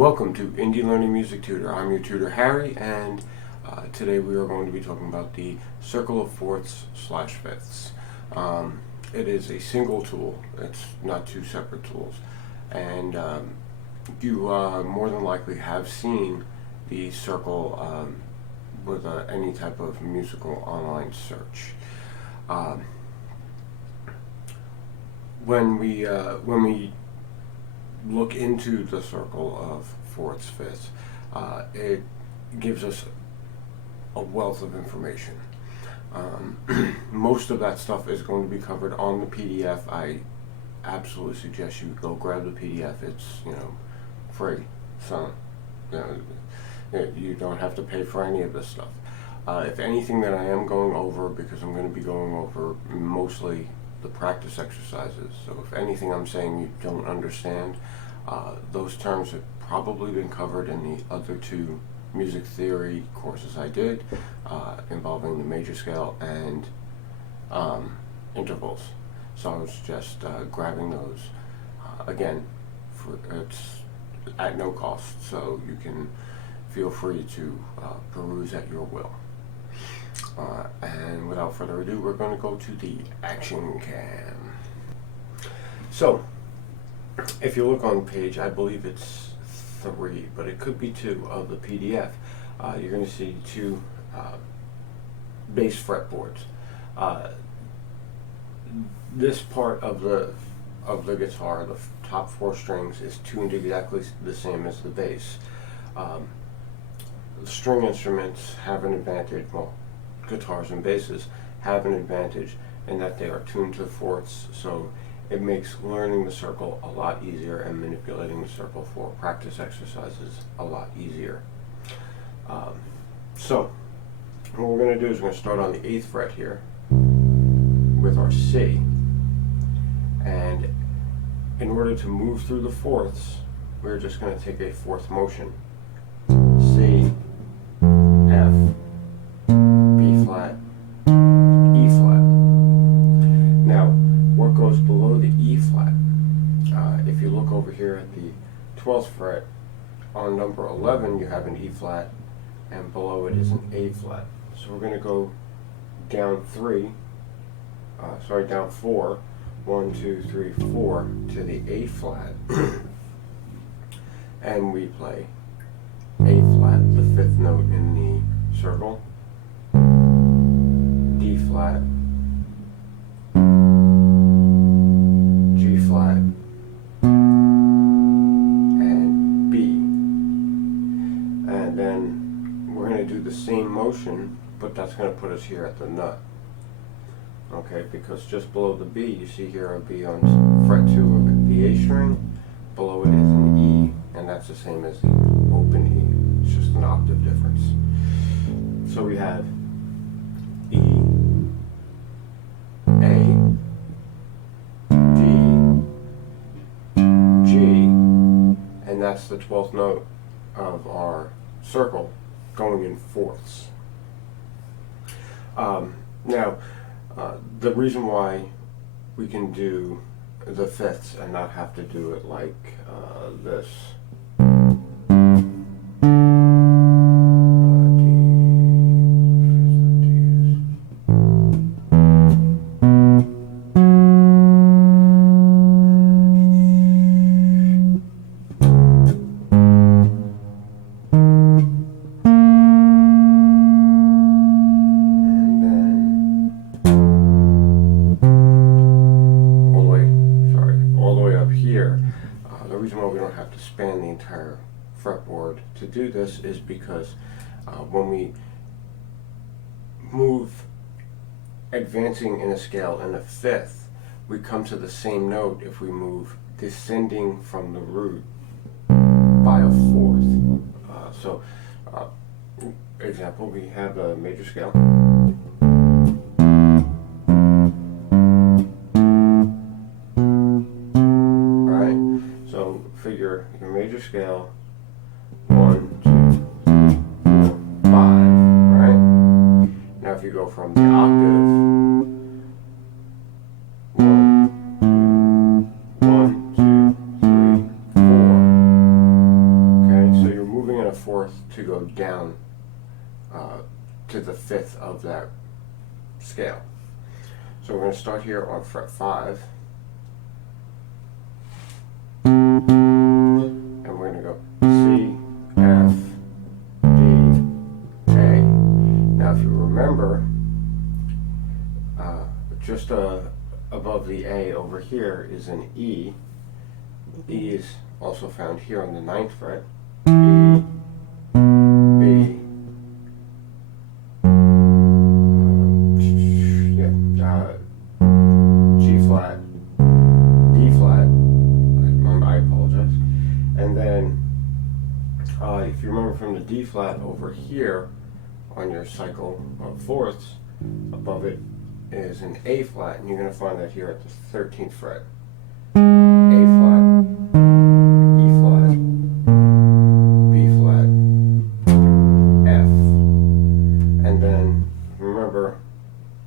Welcome to Indie Learning Music Tutor. I'm your tutor Harry, and today we are going to be talking about the circle of fourths slash fifths. It is a single tool. It's not two separate tools, and you more than likely have seen the circle with any type of musical online search. When we look into the circle of fourths, fifths, it gives us a wealth of information. Most of that stuff is going to be covered on the PDF. I absolutely suggest you go grab the PDF. It's free, so you don't have to pay for any of this stuff. If anything that I am going over, because I'm going to be going over mostly the practice exercises, so if anything I'm saying you don't understand, those terms have probably been covered in the other two music theory courses I did, involving the major scale and intervals. So I was just grabbing those. Again, it's at no cost, so you can feel free to peruse at your will. And without further ado, we're going to go to the action cam. So, if you look on page, I believe it's 3, but it could be 2 of the PDF, you're going to see 2 bass fretboards. This part of the guitar, the top 4 strings, is tuned exactly the same as the bass. The string instruments have an advantage. Well, guitars and basses have an advantage in that they are tuned to fourths, so it makes learning the circle a lot easier and manipulating the circle for practice exercises a lot easier. So what we're going to do is we're going to start on the 8th fret here with our C, and in order to move through the fourths, we're just going to take a fourth motion: C, F, B flat, E flat. Now, what goes below the E flat? If you look over here at the 12th fret, on number 11 you have an E flat, and below it is an A flat. So we're going to go down down 4, 1, 2, 3, 4 to the A flat, and we play A flat, the 5th note in the circle, D flat, G flat, and B. And then we're going to do the same motion, but that's going to put us here at the nut. Okay, because just below the B, you see here a B on fret 2 of the A string, below it is an E, and that's the same as the open E. It's just an octave difference. So we have E, A, D, G, and that's the 12th note of our circle going in fourths. Now, the reason why we can do the fifths and not have to do it like this. The reason why we don't have to span the entire fretboard to do this is because when we move advancing in a scale in a fifth, we come to the same note if we move descending from the root by a fourth. Example, we have a major scale. Figure your major scale 1, 2, 3, 4, 5, right? Now if you go from the octave 1, 2, 1, 2, 3, 4, okay? fourth to go down to the fifth of that scale. So we're going to start here on fret 5, and we're going to go C, F, D, A. Now if you remember, just above the A over here is an E. E is also found here on the 9th fret. E, B, G flat, D flat. I apologize. And then, if you remember from the D flat over here on your cycle of fourths, above it is an A flat, and you're going to find that here at the 13th fret. A flat, E flat, B flat, F. And then remember,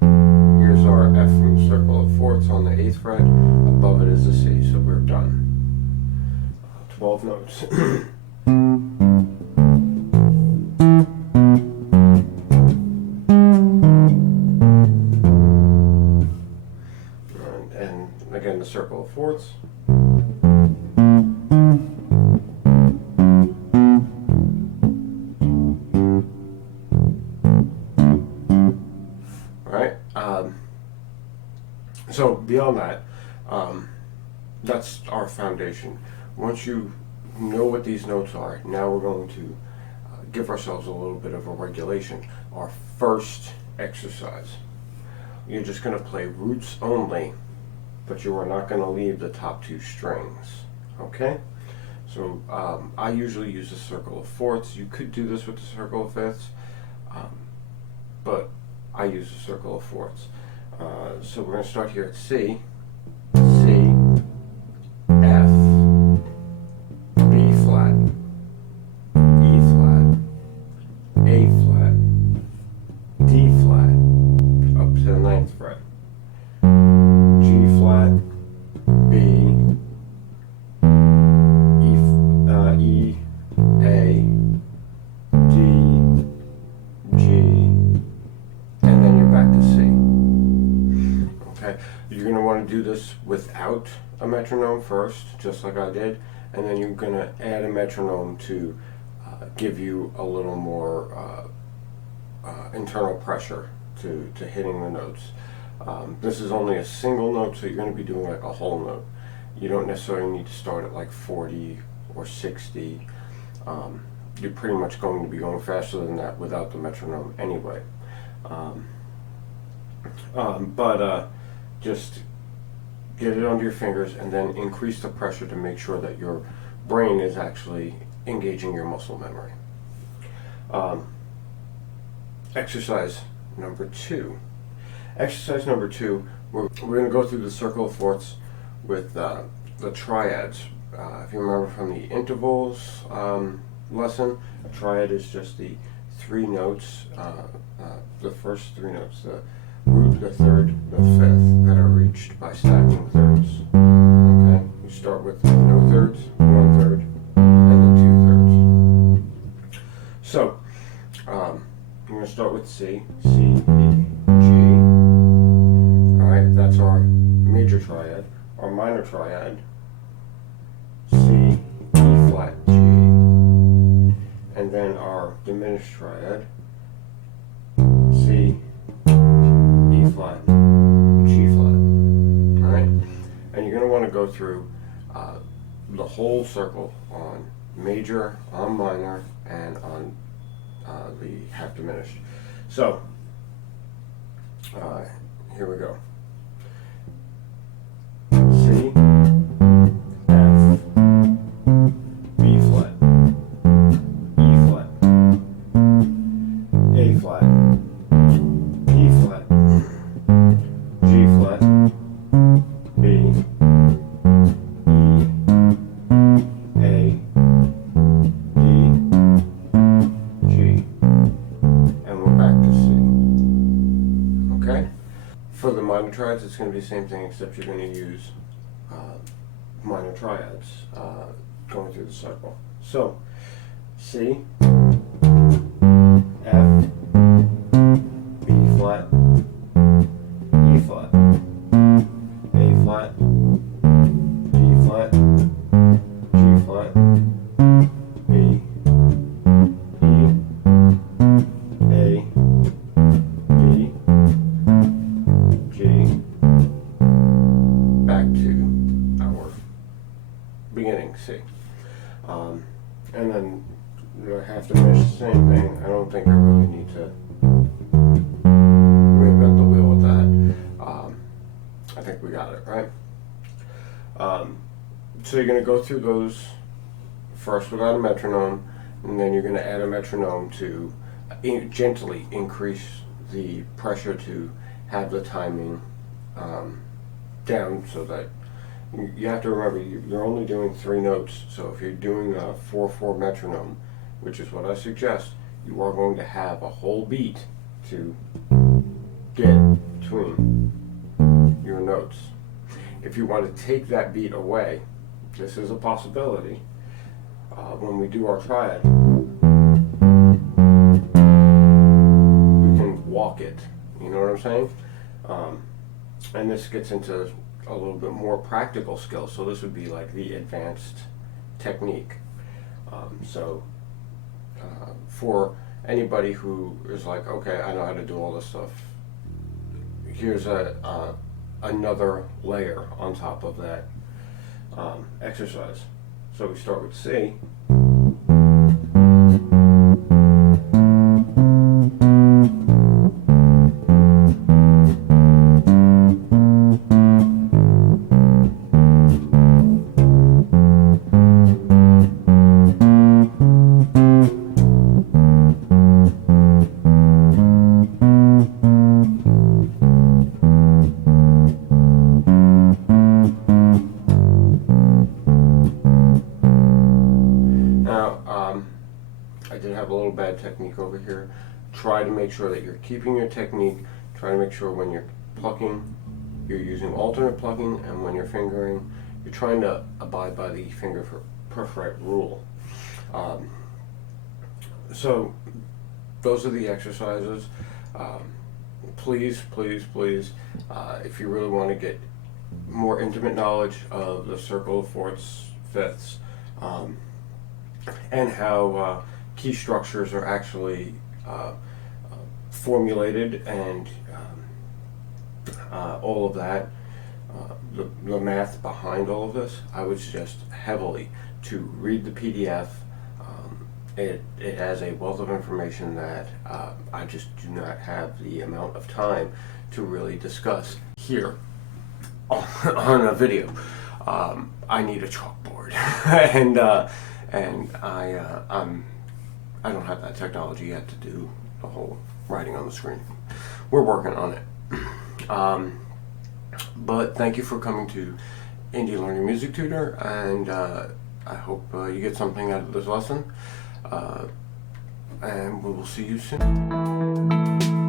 here's our F from the circle of fourths on the 8th fret. Above it is a C, so we're done. 12 notes. And again, the circle of fourths. Alright, so beyond that, that's our foundation. Once you know what these notes are, now we're going to give ourselves a little bit of a regulation. Our first exercise, you're just going to play roots only, but you are not going to leave the top 2 strings. Okay? So I usually use the circle of fourths. You could do this with the circle of fifths, but I use the circle of fourths. So we're going to start here at C, C, F, B flat, E flat, A flat, D flat, up to the 9th fret, G flat, B, E, A, D, G, and then you're back to C. Okay, you're going to want to do this without a metronome first, just like I did, and then you're going to add a metronome to give you a little more internal pressure to hitting the notes. This is only a single note, so you're going to be doing like a whole note. You don't necessarily need to start at like 40 or 60. You're pretty much going to be going faster than that without the metronome anyway. Just get it under your fingers and then increase the pressure to make sure that your brain is actually engaging your muscle memory. Exercise number 2. Exercise number 2, we're going to go through the circle of fourths with the triads. If you remember from the intervals lesson, a triad is just the 3 notes, the first 3 notes, the root, the third, the fifth, that are reached by stacking thirds. Okay, you start with no thirds, 1/3, and then 2/3. So, I'm going to start with C, C, E, G. Alright, that's our major triad. Our minor triad, C, E flat, G. And then our diminished triad, C, E flat, G flat. Alright? And you're going to want to go through the whole circle on major, on minor, and on the half diminished. So, here we go. C, F, B flat, E flat, A flat, E flat, G flat, B, E, A, D, G, and we're back to C. Okay? For the minor triads, it's going to be the same thing, except you're going to use minor triads going through the circle. So, C, Do I have to finish the same thing? I don't think I really need to reinvent the wheel with that. I think we got it, right? So you're going to go through those first without a metronome, and then you're going to add a metronome to gently increase the pressure to have the timing down, so that you have to remember you're only doing 3 notes. So if you're doing a 4/4 metronome, which is what I suggest, you are going to have a whole beat to get between your notes. If you want to take that beat away, this is a possibility. When we do our triad, we can walk it. You know what I'm saying? And this gets into a little bit more practical skills. So this would be like the advanced technique. For anybody who is like, okay, I know how to do all this stuff, here's another layer on top of that exercise. So we start with C. I did have a little bad technique over here. Try to make sure that you're keeping your technique. Try to make sure when you're plucking, you're using alternate plucking, and when you're fingering, you're trying to abide by the finger per fret rule. So those are the exercises. Please, if you really want to get more intimate knowledge of the circle of fourths, fifths, and how key structures are actually formulated, and all of that, the math behind all of this, I would suggest heavily to read the PDF. It has a wealth of information that I just do not have the amount of time to really discuss here on a video. I need a chalkboard, and I don't have that technology yet to do the whole writing on the screen. We're working on it. But thank you for coming to Indie Learning Music Tutor, and I hope you get something out of this lesson. And we will see you soon.